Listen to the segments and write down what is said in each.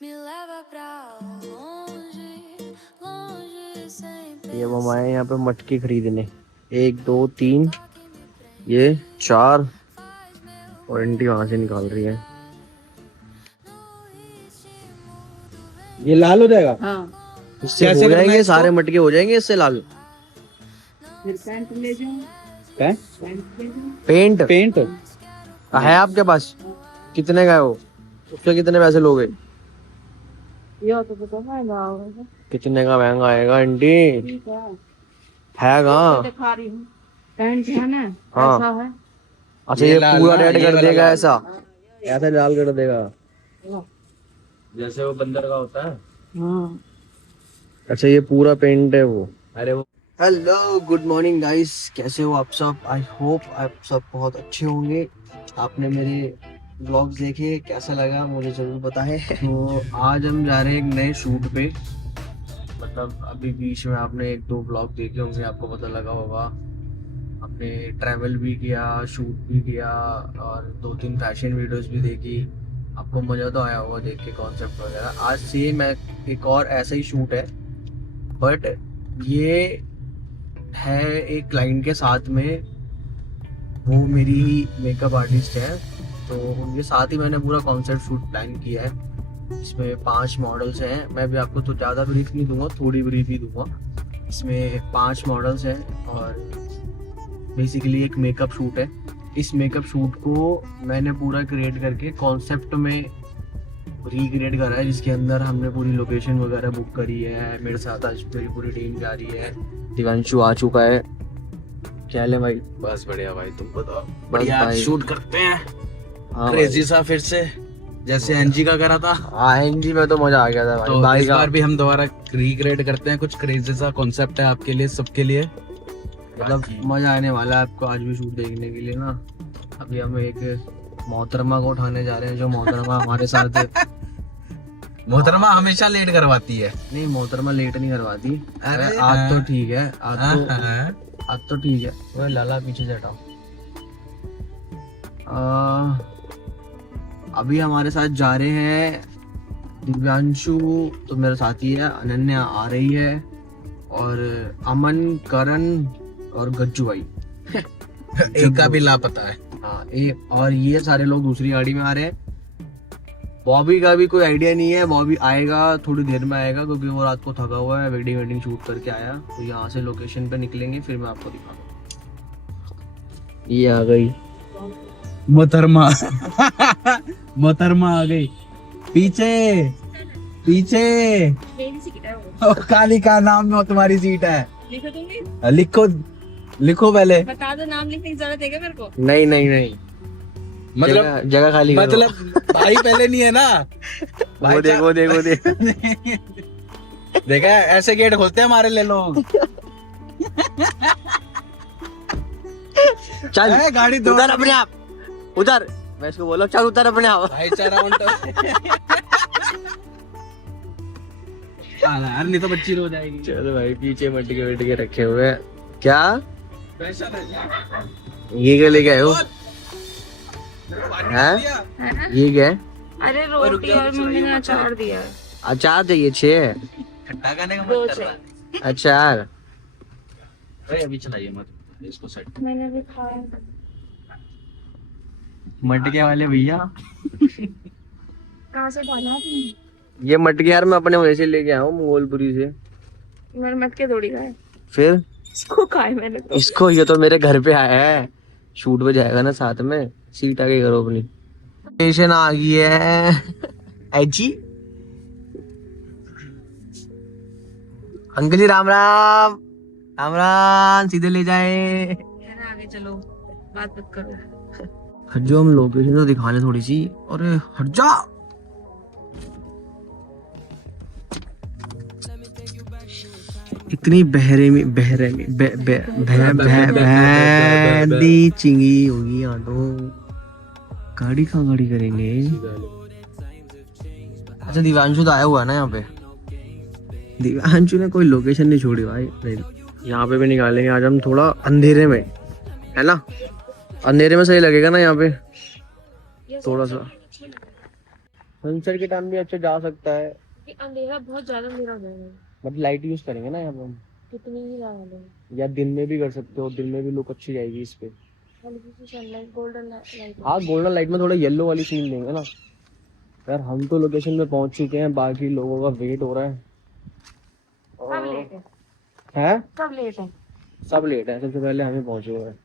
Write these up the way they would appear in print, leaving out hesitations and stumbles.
ये हम आए यहाँ पे मटके खरीदने। 1 2 3 ये 4 और आंटी वहां से निकाल रही है। ये लाल हो जाएगा। हाँ। इससे कैसे हो करना है जाएंगे इसको? सारे मटके हो जाएंगे इससे लाल। फिर पैंट ले जाओ। पेंट पेंट पेंट है आपके पास? कितने का है वो? उसके कितने पैसे लोगे? ये तो पता महंगा होगा। कितने का महंगा आएगा आंटी? ठीक है। है कहाँ? दिखा रही हूँ। पैंट है ना? हाँ। ऐसा है। अच्छा ये ये लाल पूरा ना, रेड ये कर वाला देगा लाल। ऐसा? ऐसा लाल कर देगा? जैसे वो बंदर का होता है। हाँ। अच्छा ये पूरा पेंट है वो? अरे वो हेलो गुड मॉर्निंग गाइस, कैसे हो आप सब? आई होप आप सब बहुत अच्छे होंगे। आपने मेरे ब्लॉग्स देखे, कैसा लगा मुझे जरूर बताएं। तो आज हम जा रहे हैं एक नए शूट पे। मतलब अभी बीच में आपने 1 2 ब्लॉग देखे होंगे, आपको पता लगा होगा। हमने ट्रैवल भी किया, शूट भी किया और 2 3 फैशन वीडियोस भी देखी। आपको मज़ा तो आया होगा देख के, कॉन्सेप्ट वगैरह। आज सेम एक और ऐसा ही शूट है, बट ये है एक क्लाइंट के साथ में। वो मेरी ही मेकअप आर्टिस्ट है, तो उनके साथ ही मैंने पूरा कॉन्सेप्ट शूट प्लान किया है। इसमें 5 मॉडल्स हैं। मैं भी आपको तो ज़्यादा ब्रीफ नहीं दूंगा, थोड़ी ब्रीफ ही दूंगा। इसमें 5 मॉडल्स हैं और बेसिकली एक मेकअप शूट है। इस मेकअप शूट को मैंने पूरा क्रिएट करके कॉन्सेप्ट में रिक्रिएट करा है, जिसके अंदर हमने पूरी लोकेशन वगैरह बुक करी है। मेरे साथ आज मेरी पूरी टीम जा रही है। दिवांशु आ चुका है। क्या है भाई? बस बढ़िया भाई, तुम बताओ। बस बढ़िया भाई। शूट करते हैं। हाँ क्रेजी सा फिर से, जैसे एनजी का करा था। एनजी में तो मजा आ गया था भाई। तो भाई इस का बार भी हम दोबारा रिक्रिएट करते हैं। कुछ क्रेजी सा कॉन्सेप्ट है आपके लिए, सबके लिए। मतलब मजा आने वाला है आपको आज भी शूट देखने के लिए ना। अभी हम एक मोहतरमा को उठाने जा रहे हैं, जो मोहतरमा हमारे साथ मोहतरमा हमेशा लेट करवाती है। नहीं, मोहतरमा लेट नहीं करवाती। अरे आज तो ठीक है, हाँ। आज तो ठीक है। वो लाला पीछे से हटाओ। अभी हमारे साथ जा रहे हैं दिव्यांशु, तो मेरा साथी है। अनन्या आ रही है और अमन, करण और गज्जू भाई। एक का भी लापता है। हाँ, और ये सारे लोग दूसरी गाड़ी में आ रहे हैं। बॉबी का भी कोई आइडिया नहीं है। बॉबी आएगा, थोड़ी देर में आएगा, क्योंकि वो रात को थका हुआ है, वेडिंग शूट करके आया। तो यहाँ से लोकेशन पे निकलेंगे, फिर मैं आपको दिखाऊंगा। ये आ गई मोहतरमा। मोहतरमा आ गई। पीछे पीछे मेरी सीट है वो। ओ, काली का नाम में तुम्हारी सीट है। लिखो तुमने? लिखो लिखो पहले। बता दो, नाम लिखने की जरूरत है क्या मेरे को? नहीं नहीं नहीं, मतलब जगह खाली करो। मतलब भाई पहले नहीं है ना। वो देखो देखो देखो। देखा है, ऐसे गेट खोलते हैं हमारे लिए लोग। चल ए, गाड़ी दो। उधर अपने आप उधर। मैं इसको बोला चल उधर अपने आप। भाईचारा यार, नहीं तो बच्ची रो जाएगी। चलो भाई, पीछे मटके रखे हुए हैं। क्या फैशन है। ये क्या लेके आए हो? हैं? ये क्या है? अरे रोटी और मम्मी ने अचार दिया है। अचार चाहिए 6? खट्टा खाने का दो मन कर से। रहा है। अचार अरे अभी चलाइए मत इसको सेट। मैंने भी खाया। मटके वाले भैया। कहाँ से डाला तुमने? ये मटके यार मैं अपने वजह से लेके आया हूँ, मंगोलपुरी से। मेरे मटके दौड़ी गए। फिर इसको खाए मैंने तो। इसको, ये तो मेरे घर पे आया है, शूट पे जाएगा ना साथ में। सीट आगे करो अपनी। स्टेशन आ गई है ऐची। अंकल जी राम राम। राम राम, सीधे ले जाए। आगे चलो, बात मत करो। हट जाओ, हम लोकेशन तो दिखाने थोड़ी सी। अरे हट जा। इतनी बहरेमी बहदी चिंगी होगी ऑटो। गाड़ी कहाँ गाड़ी करेंगे? अच्छा दिव्यांशु तो आया हुआ है ना यहाँ पे। दिव्यांशु ने कोई लोकेशन नहीं छोड़ी भाई। यहाँ पे भी निकालेंगे आज हम, थोड़ा अंधेरे में, है ना? अंधेरे में सही लगेगा ना यहाँ पे थोड़ा सा। सनसेट के टाइम भी अच्छा जा सकता है, कि अंधेरा बहुत ज्यादा अंधेरा हो जाएगा। बट लाइट यूज करेंगे ना यहाँ पे हम, कितनी ही ज्यादा अंधेरा। या दिन में भी कर सकते हो, दिन में भी लुक अच्छी जाएगी इस पे। हल्की सी सनलाइट, गोल्डन लाइट। हाँ गोल्डन लाइट में थोड़ा येलो वाली सीन देंगे ना यार। हम तो लोकेशन में पहुंच चुके हैं, बाकी लोगों का वेट हो रहा है। सब लेट है, हैं? सब लेट है। सब लेट है, सबसे पहले हमें पहुंचे हुए हैं।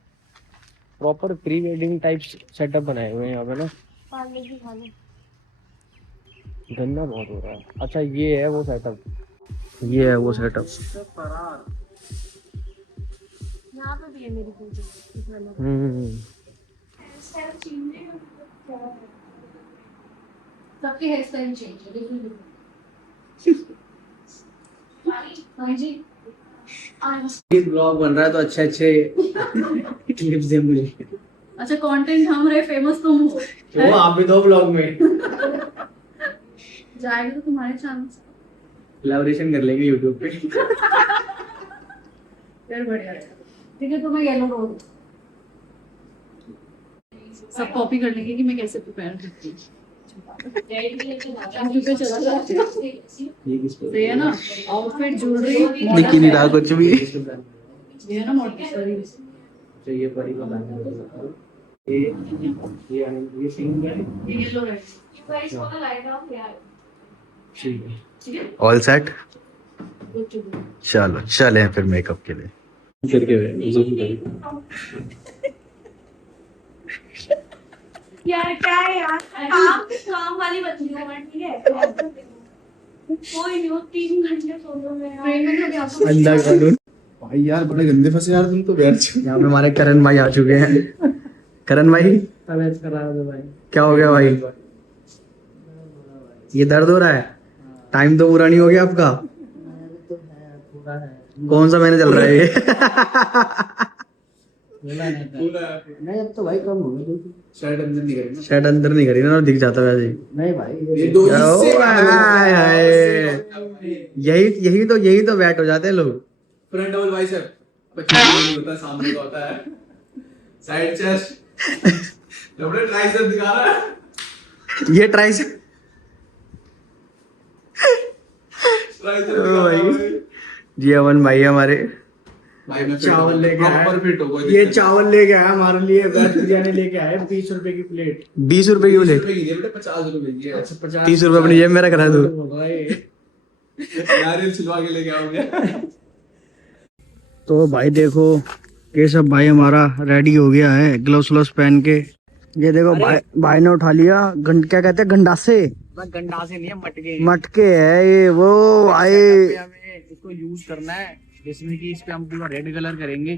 Proper pre wedding type setup बनाए हुए हैं यहाँ पे ना। पानी भी खा लो। गंदा बहुत हो रहा है। अच्छा ये है वो सेटअप, ये है वो सेटअप। यहाँ पे भी है मेरी पूजा। सबकी हेयर स्टाइल चेंज है, देखिए। हाँ जी। ब्लॉग बन रहा है तो अच्छे अच्छे क्लिप्स दे मुझे। अच्छा कंटेंट हम रहे, फेमस तुम हो। वो आप भी दो ब्लॉग में जाएगा तो तुम्हारे चैनल से कोलैबोरेशन कर लेंगे यूट्यूब पे। फिर बढ़िया रहेगा। ठीक है, तो मैं येलो रोल सब कॉपी कर लेंगे कि मैं कैसे प्रिपेयर करती हूँ। यूट्यूब पे चला जाता है। सही है ना, आउटफिट, ज्वेलरी, दिख ही नहीं रहा कुछ भी। ये है ना मोटिवेशन। ये परी का ये सीन है। ये येलो है। ठीक है, all set. Good to go. चलो चले फिर मेकअप के लिए। करके जूम कर। यार क्या है यार, काम वाली बच्ची हो मैं, ठीक है। कोई नहीं, 3 घंटे सो लो मैं यार। ट्रेन में तो क्या अंडा कानून। भाई यार बड़े गंदे फंसे यार तुम तो बैठ जाओ। यहाँ पे हमारे करण भाई आ चुके हैं। करण भाई तबीयत खराब है भाई। क्या हो गया भाई? ये दर्द हो रहा है? टाइम तो पूरा नहीं हो गया आपका? कौन सा महीने चल रहा है ये? नहीं अब तो भाई कम हो गया। शायद अंदर नहीं करेंगे। शायद अंदर नहीं करी ना, दिख जाता वैसे ही। नहीं भाई ये दो यही तो बैट हो जाते हैं लोग। फ्रंट डबल बाइसेप 25 नहीं होता, सामने का होता है। साइड चेस्ट डबल ट्राइसेप दिखा रहा है। ये ट्राइसेप ट्राइसेप दिखा रहा है भाई। जी अमन भाई हमारे भाई मैं चावल लेके आया। प्रॉपर फिट हो कोई ये दिक्कत चावल लेके आया हमारे लिए, वेज बिरयानी लेके आया 20 रुपए की प्लेट। 20 रुपए की नहीं। प्लेट? 20 रुपए की नहीं बेटा, 50 रुपए की है। अच्छा 50 30 रुपए अपनी जेब में रख रहा है तू। बोल रहा है ये। नारियल छिलवा के लेके आओगे। तो भाई देखो केशव भाई हमारा रेडी हो गया है, ग्लव्स व्लव्स पहन के। ये देखो भाई ने उठा लिया क्या कहते हैं, गंडासे। गंडासे नहीं है, मटके। मटके है ये वो भाई। हमें इसको यूज करना है, जिसमें कि इस पे हम पूरा रेड कलर करेंगे,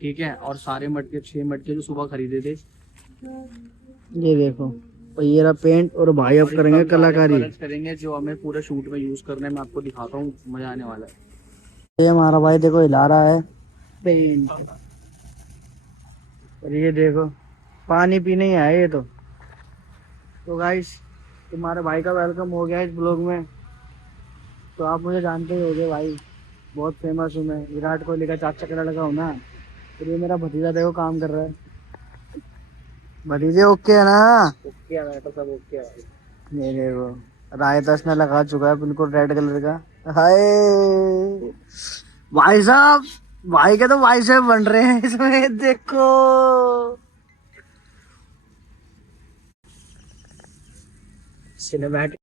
ठीक है। और सारे मटके 6 मटके जो सुबह खरीदे थे, ये देखो और ये रहा पेंट, और भाई अब करेंगे कलाकारी। करेंगे जो हमें पूरे शूट में यूज करना है। मैं आपको दिखाता हूँ, मजा आने वाला है। ये हमारा भाई देखो हिला रहा है पेंट, और ये देखो पानी पीने ही आए ये तो गाइस तुम्हारे भाई का वेलकम हो गया इस ब्लॉग में। तो आप मुझे जानते ही होंगे भाई, बहुत फेमस हूँ मैं, विराट कोहली का चाचा का लड़का हूँ ना। और ये मेरा भतीजा देखो काम कर रहा है। भतीजे ओके है ना? ओके है तो सब ओके है भाई। ये देखो रायता इसने लगा चुका है बिल्कुल रेड कलर का। हाय भाई साहब, भाई के तो भाई साहब बन रहे हैं इसमें, देखो। सिनेमैटिक।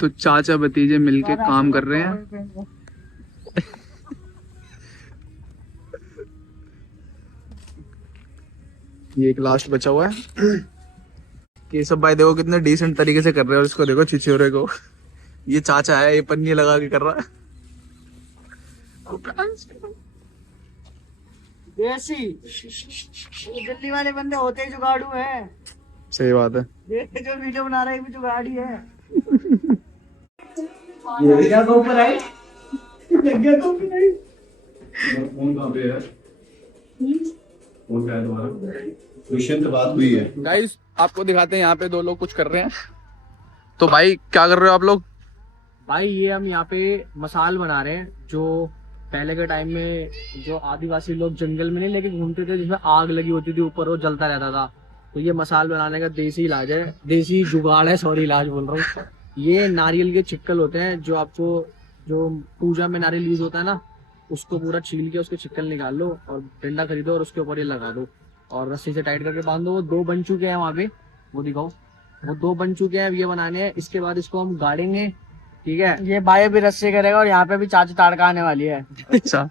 तो चाचा भतीजे मिलके काम कर रहे हैं। ये एक लास्ट बचा हुआ है। ये सब भाई देखो कितने डिसेंट तरीके से कर रहे हैं, और इसको देखो छिछोरे को। ये चाचा है, ये पन्नी लगा के कर रहा है। देसी ये दिल्ली वाले बंदे होते ही जुगाड़ू है। सही बात है। ये जो वीडियो बना रहा है भी जुगाड़ी है। क्या कॉपीराइट? क्या कॉपीराइट? फोन कहाँ पे है? फोन क्या है तुम्हारा? दुष्यंत बात हुई है। गाइस आपको दिखाते हैं, यहाँ पे 2 लोग कुछ कर रहे हैं। तो भाई क्या कर रहे हो आप लोग? भाई ये हम यहाँ पे मसाल बना रहे हैं, जो पहले के टाइम में जो आदिवासी लोग जंगल में नहीं लेके घूमते थे, जिसमें आग लगी होती थी ऊपर, वो जलता रहता था। तो ये मसाल बनाने का देसी इलाज है, देसी जुगाड़ है, सॉरी इलाज बोल रहा हूँ। ये नारियल के चिक्कल होते हैं, जो आपको जो पूजा में नारियल यूज होता है ना, उसको पूरा छील के उसके चिक्कल निकाल लो और डंडा खरीदो और उसके ऊपर ये लगा दो और रस्सी से टाइट करके बांध दो। वो 2 बन चुके हैं वहाँ पे, वो दिखाओ, वो 2 बन चुके हैं, ये बनाने हैं। इसके बाद इसको हम गाड़ेंगे, ठीक है। ये बाय भी रस्सी करेगा और यहाँ पे भी चाची ताड़का आने वाली है। अच्छा,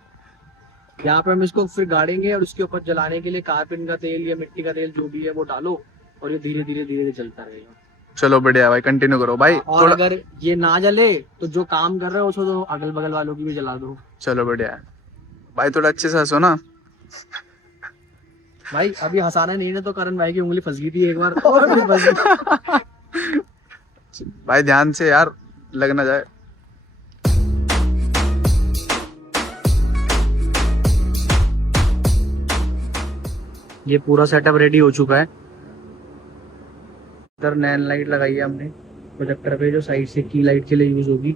यहाँ पे हम इसको फिर गाड़ेंगे और उसके ऊपर जलाने के लिए कार्पिन का तेल या मिट्टी का तेल जो भी है वो डालो और ये धीरे धीरे धीरे धीरे चलता रहेगा। चलो बढ़िया भाई, कंटिन्यू करो भाई। और अगर ये ना जले तो जो काम कर रहे हो उसको तो अगल बगल वालों की भी जला दो। चलो बढ़िया है भाई, थोड़ा अच्छे से हंसो ना भाई। अभी हंसाना नहीं है तो करण भाई की उंगली फंस गई थी एक बार और फिर फंस गई। भाई ध्यान से यार, लग ना जाए। ये पूरा सेटअप रेडी हो चुका है। इधर नैन लाइट लगाई है हमने प्रोजेक्टर पे, जो साइड से की लाइट के लिए यूज होगी,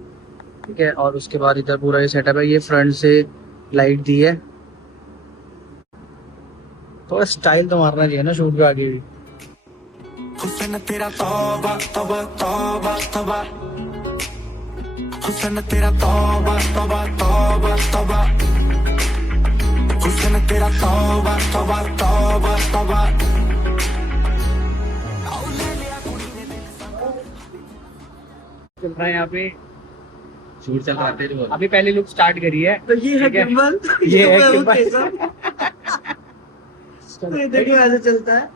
ठीक है। और उसके बाद इधर पूरा ये सेटअप है, ये फ्रंट से लाइट दी है। थोड़ा स्टाइल तो मारना चाहिए ना शूट के आगे भी। हुस्न तेरा तौबा तौबा तौबा तौबा, हुस्न तेरा तौबा तौबा तौबा तौबा, हुस्न तेरा तौबा तौबा तौबा तौबा। चल रहा है यहाँ पे शूट चल रहा है। अभी पहली लुक स्टार्ट करी है, तो ये है गिम्बल, ये है गिम्बल। देखो ऐसे चलता है।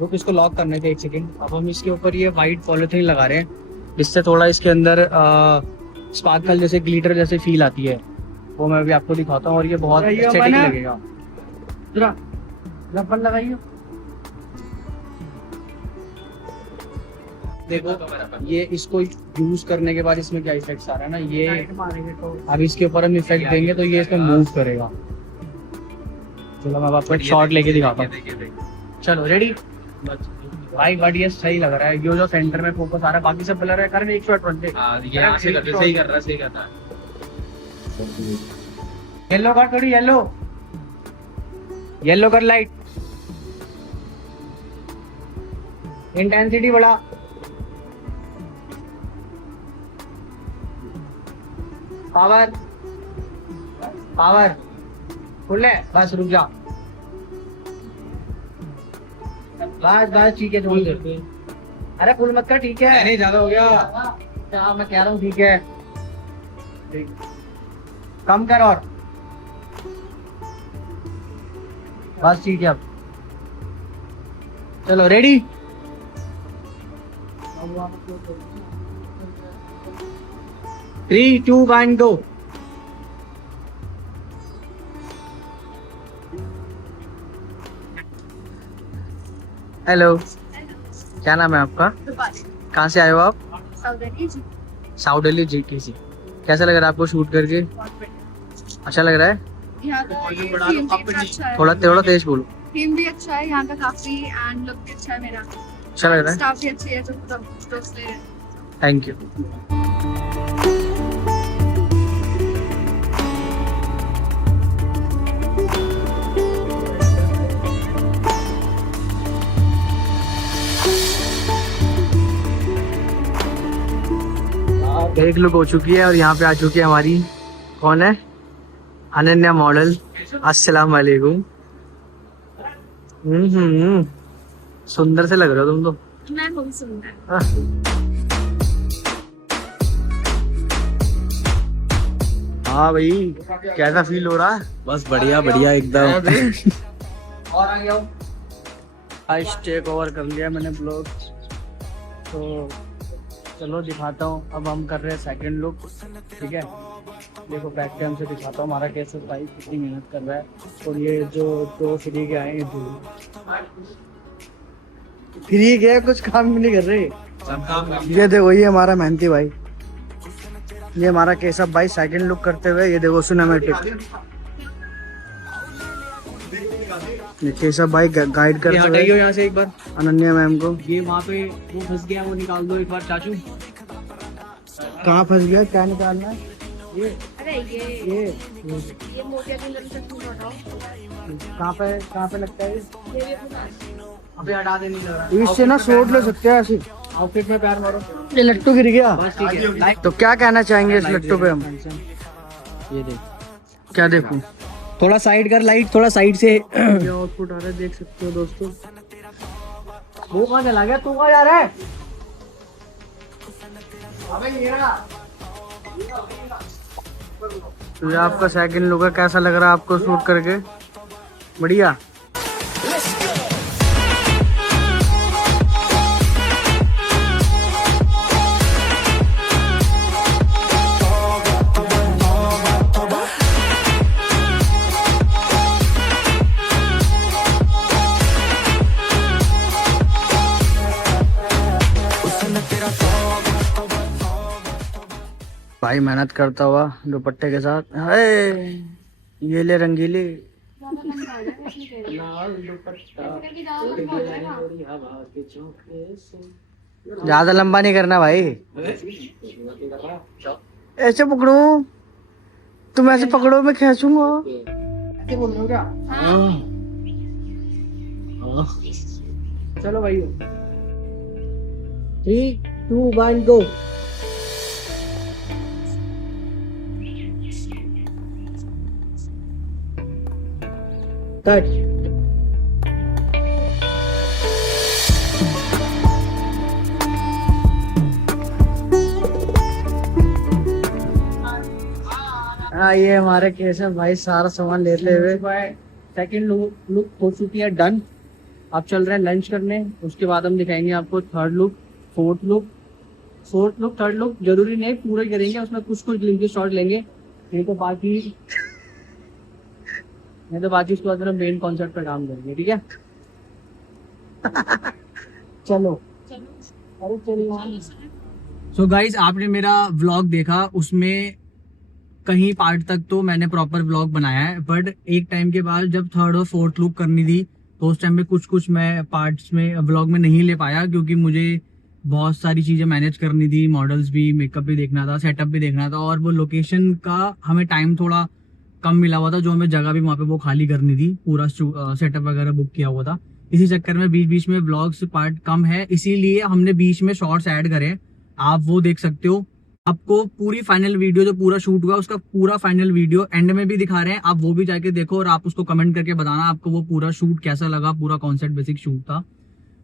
रुक, इसको लॉक करने के 1 सेकेंड। अब हम इसके ऊपर ये वाइट पॉलिथीन लगा रहे हैं, इससे थोड़ा इसके अंदर स्पार्कल जैसे ग्लिटर जैसे फील आती है, वो मैं भी आपको दिखाता हूँ और ये बहुत एस्थेटिक लगेगा। जरा रबर लगाइए, देखो ये इसको यूज करने के बाद इसमें क्या इफेक्ट आ रहा है ना, ये अब इसके ऊपर हम इफेक्ट देंगे तो ये इसमें मूव करेगा। चलो मैं आपको एक शॉट लेके दिखाता हूँ। चलो रेडी भाई, बट ये सही लग रहा है। ये जो सेंटर में फोकस आ रहा है, बाकी सब ब्लर है। कर एक शॉट बन दे, सही कर रहा है, सही कर रहा है। येलो कर, थोड़ी येलो येलो कर, लाइट इंटेंसिटी बढ़ा। पावर पावर फुल है, बस रुक जा, बस बस ठीक है, छोड़ दे। अरे फुल मत कर, ठीक है, नहीं ज्यादा हो गया। क्या मैं कह रहा हूँ, ठीक है, कम कर और बस ठीक है। अब चलो रेडी, 3, 2, 1 गो। हेलो, क्या नाम है आपका? कहाँ से आए हो आप? South Delhi GTC। कैसा लग रहा है आपको शूट करके? अच्छा लग रहा है? थोड़ा थोड़ा तेज बोलो। थीम भी अच्छा है यहाँ का काफी, एंड लुक भी अच्छा है मेरा। अच्छा लग रहा है? स्टाफ भी अच्छी है जो फोटोज ले रहे हैं। Thank you. एक लुक हो चुकी है और यहाँ पे आ चुकी है हमारी, कौन है? अनन्या मॉडल। अस्सलाम वालेकुम। सुंदर से लग रहे हो तुम तो। मैं बहुत सुंदर। हाँ भाई, कैसा फील हो रहा है? बस बढ़िया बढ़िया एकदम। और आ गया आज टेक ओवर कर लिया मैंने ब्लॉग, तो चलो दिखाता हूँ। अब हम कर रहे हैं सेकंड लुक, ठीक है। देखो बैक कैम से दिखाता हूँ हमारा कैसे भाई कितनी मेहनत कर रहा है। और ये जो दो फ्री के आए हैं, फ्री के कुछ काम भी नहीं कर रहे, सब काम ये देखो ये हमारा मेहनती भाई, ये हमारा केशव भाई सेकंड लुक करते हुए, ये देखो सिनेमैटिक, ये केशव भाई गाइड करते हुए। यहाँ से एक बार अनन्या मैम को। ये वहाँ पे वो फंस गया, वो निकाल दो एक बार चाचू। कहाँ फंस गया, क्या निकालना है? ये अरे ये मोतिया के अंदर से फूल हटाओ। कहाँ पे लगता है? ये भी अपने पास। अबे हटा दे, नहीं लग रहा। इससे ना शॉट ले सकते हैं ऐसे। आउटफिट में प्यार मारो। ये लट्टू गिर गया। बस ठीक है। तो क्या कहना चाहेंगे इस लट्टू पे हम? ये देख, क्या देखूं? थोड़ा साइड कर लाइट, थोड़ा साइड से। ये आउटपुट आ रहा है, देख सकते हो दोस्तों। वो कहाँ चला गया, तू कहाँ जा रहा है? तो ये आपका सेकंड लुक है, कैसा लग रहा है आपको शूट करके? बढ़िया। भाई मेहनत करता हुआ दुपट्टे के साथ। हाय ये ले रंगीली। ज्यादा लंबा नहीं करना भाई, ऐसे पकड़ो, तुम ऐसे पकड़ो मैं खींचूंगा। बोल रहे हो क्या? चलो भाई, 3, 2, 1 गो। कट। हाँ ये हमारे केशव भाई सारा सामान लेते हुए। सेकंड लुक हो चुकी है डन। अब चल रहे हैं लंच करने, उसके बाद हम दिखाएंगे आपको third look, fourth look, third look. जरूरी नहीं पूरा ही करेंगे, उसमें कुछ ग्लिम्स शॉट लेंगे, नहीं तो बाकी उसके बाद मेन कॉन्सेप्ट पे काम करेंगे, ठीक है। चलो। सो गाइज आपने मेरा व्लॉग देखा, उसमें कहीं पार्ट तक तो मैंने प्रॉपर व्लॉग बनाया है, बट एक टाइम के बाद जब थर्ड और फोर्थ लुक करनी थी तो उस टाइम में कुछ मैं पार्ट्स में व्लॉग में नहीं ले पाया, क्योंकि मुझे बहुत सारी चीजें मैनेज करनी थी, मॉडल्स भी, मेकअप भी देखना था, सेटअप भी देखना था, और वो लोकेशन का हमें टाइम थोड़ा कम मिला हुआ था, जो हमें जगह भी वहाँ पे वो खाली करनी थी, पूरा सेटअप वगैरह बुक किया हुआ था। इसी चक्कर में बीच में व्लॉग्स पार्ट कम है, इसीलिए हमने बीच में शॉर्ट्स ऐड करे, आप वो देख सकते हो। आपको पूरी फाइनल वीडियो जो पूरा शूट हुआ उसका पूरा फाइनल वीडियो एंड में भी दिखा रहे हैं, आप वो भी जाके देखो और आप उसको कमेंट करके बताना आपको वो पूरा शूट कैसा लगा, पूरा कॉन्सेप्ट बेसिक शूट था।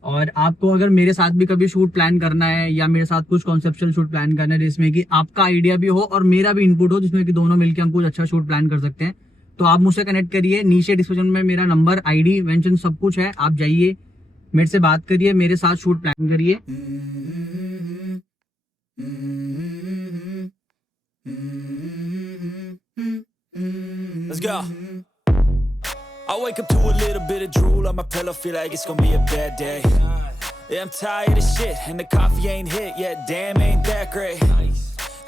और आपको अगर मेरे साथ भी कभी शूट प्लान करना है या मेरे साथ कुछ कॉन्सेप्चुअल शूट प्लान करना है जिसमें कि आपका आइडिया भी हो और मेरा भी इनपुट हो, जिसमें कि दोनों मिलकर हम कुछ अच्छा शूट प्लान कर सकते हैं, तो आप मुझसे कनेक्ट करिए। नीचे डिस्क्रिप्शन में मेरा नंबर, आईडी मेंशन सब कुछ है, आप जाइए मेरे से बात करिए, मेरे साथ शूट प्लान करिए। Let's go. I wake up to a little bit of drool on my pillow, feel like it's gonna be a bad day. Yeah, I'm tired of shit and the coffee ain't hit yet, damn ain't that great.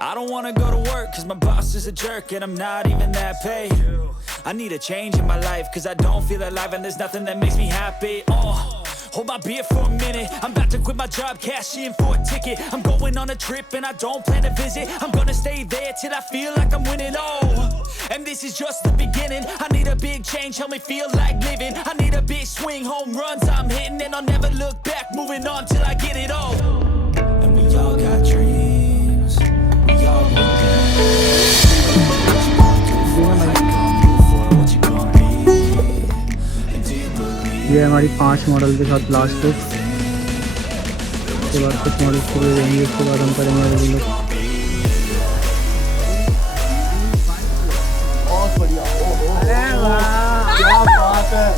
I don't wanna go to work cause my boss is a jerk and I'm not even that paid. I need a change in my life cause I don't feel alive and there's nothing that makes me happy. Hold my beer for a minute, I'm about to quit my job, cash in for a ticket. I'm going on a trip and I don't plan to visit, I'm gonna stay there till I feel like I'm winning, and this is just the beginning. I need a big change, help me feel like living. I need a big swing, home runs I'm hitting, and I'll never look back, moving on till I get it all. And we all got dreams, we all want them. ये हमारी 5 model के साथ last look, उसके बाद कुछ model पूरे रहेंगे, उसके बाद हम करेंगे अगली लुक। बहुत बढ़िया, अरे वाह क्या बात है।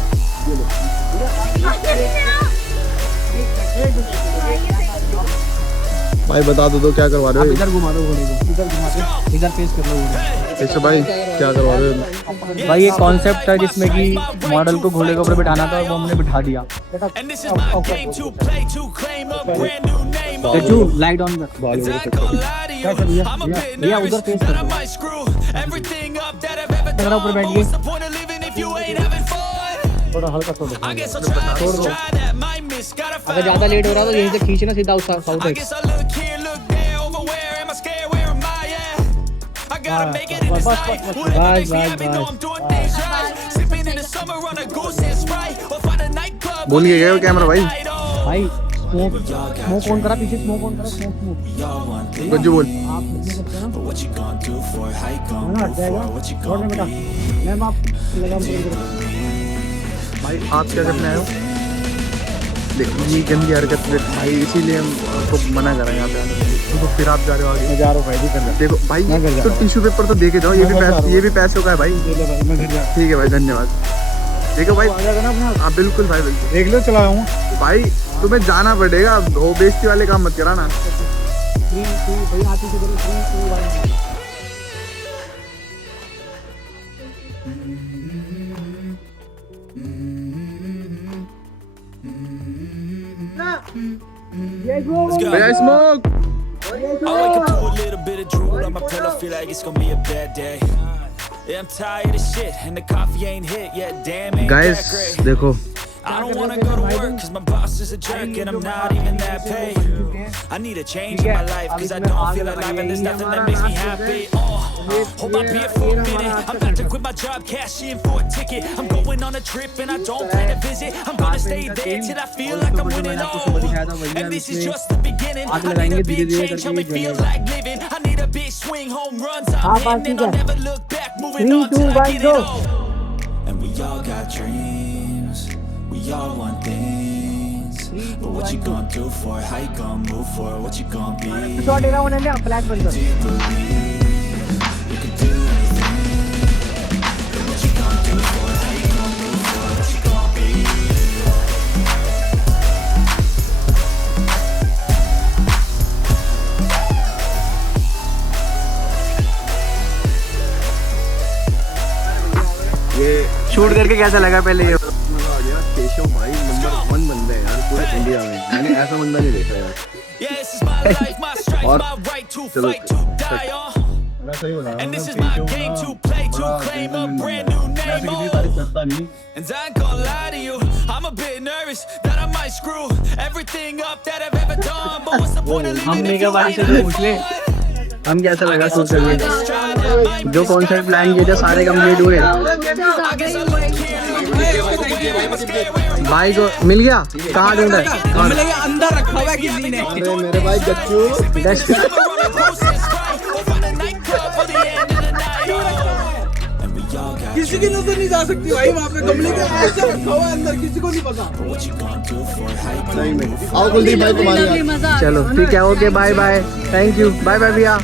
भाई बता दो क्या करवा रहे हो? इधर घुमा दो घोड़े को, इधर घुमा दो, इधर फेस कर लो घोड़े। ऐसे भाई क्या करवा रहे हो? भाई ये कॉन्सेप्ट है जिसमें कि मॉडल को घोड़े के ऊपर बिठाना था, वो हमने बिठा दिया। तेजू लाइट ऑन कर भैया, उधर फेस कर लो, ऊपर बैठ गए, थोड़ा हल्का छोड़ दो। अगर ज्यादा लेट हो रहा है तो यहीं से खींचना सीधा साउथ एक्स। भूल के गए हो कैमरा भाई? भाई स्मोक ऑन करा, पीछे स्मोक ऑन करा, स्मोक गज्जू बोल। आप नहीं सकते ना, हट जाएगा और नहीं बेटा, मैम आप लगाम भाई आप क्या करने आए हो? देखो ये गंदी हरकत भाई, इसीलिए हम आपको मना कर रहे हैं यहाँ पे आने के लिए। तो फिर आप जा रहे हो आगे। मैं जा रहा हूँ भाई, कर देखो भाई तो टिश्यू पेपर तो देके जाओ, ये भी पैसों का है भाई। ठीक है भाई, धन्यवाद। देखो भाई हाँ बिल्कुल भाई, बिल्कुल देख लो, चला हूँ भाई, तुम्हें जाना पड़ेगा, वो बेइज्जती वाले काम मत कराना। भैया smoke. I wake up to a little bit of drool on my pillow, feel like it's gonna be a bad day. Yeah, I'm tired of shit and the coffee ain't hit yet. Damn, ain't Guys, that great. देखो I don't wanna go to work cause my boss is a jerk and I'm not even that paid. I need a change in my life cause I don't feel alive and there's nothing that makes me happy. Hold my beer for a minute, I'm about to quit my job, cash in for a ticket. I'm going on a trip and I don't plan to visit. I'm gonna stay there till I feel like I'm winning all. And this is just the beginning. I need a big change, help me feel like living. I need a big swing, home runs, I'm hitting and I'll never look back, moving on till I get it all. And we all got dreams, we all want things, but what you gonna do for it? How you gonna move for it? What you gonna be? Do you believe you can do anything? But what you gonna do for it? How you gonna move for it? What you gonna be? ये shoot करके कैसा लगा पहले ये? मजा आ गया। केशव भाई number 1 बंदा है यार पूरे इंडिया में, मैंने ऐसा बंदा नहीं देखा यार। और चलो मैं सही बोला, And this is my game to play to claim a brand new name. And I ain't gonna lie to you, I'm a bit nervous that I might screw everything up that I've ever done. But what's the point of living if you ain't living for it? हम कैसा लगा shoot करके? जो concept plan किए थे सारे complete हुए। भाई को मिल गया? कहाँ ढूंढा है? अंदर रखा हुआ है किसी ने। अरे मेरे भाई किसी की नजर नहीं जा सकती भाई, वहाँ पे गमले के ऐसे रखा हुआ है अंदर, किसी को नहीं पता। सही में। आओ कुलदीप भाई तुम्हारी। चलो ठीक है, okay bye bye, thank you, bye bye भैया।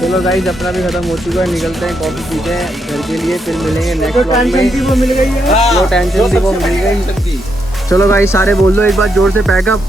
चलो गाइस अपना भी खत्म हो चुका है, निकलते हैं, कॉफी पीते हैं घर के लिए, फिर मिलेंगे नेक्स्ट व्लॉग में। वो मिल गई है, वो टेंशन थी वो मिल गई। चलो गाइस सारे बोल दो एक बार जोर से पैकअप।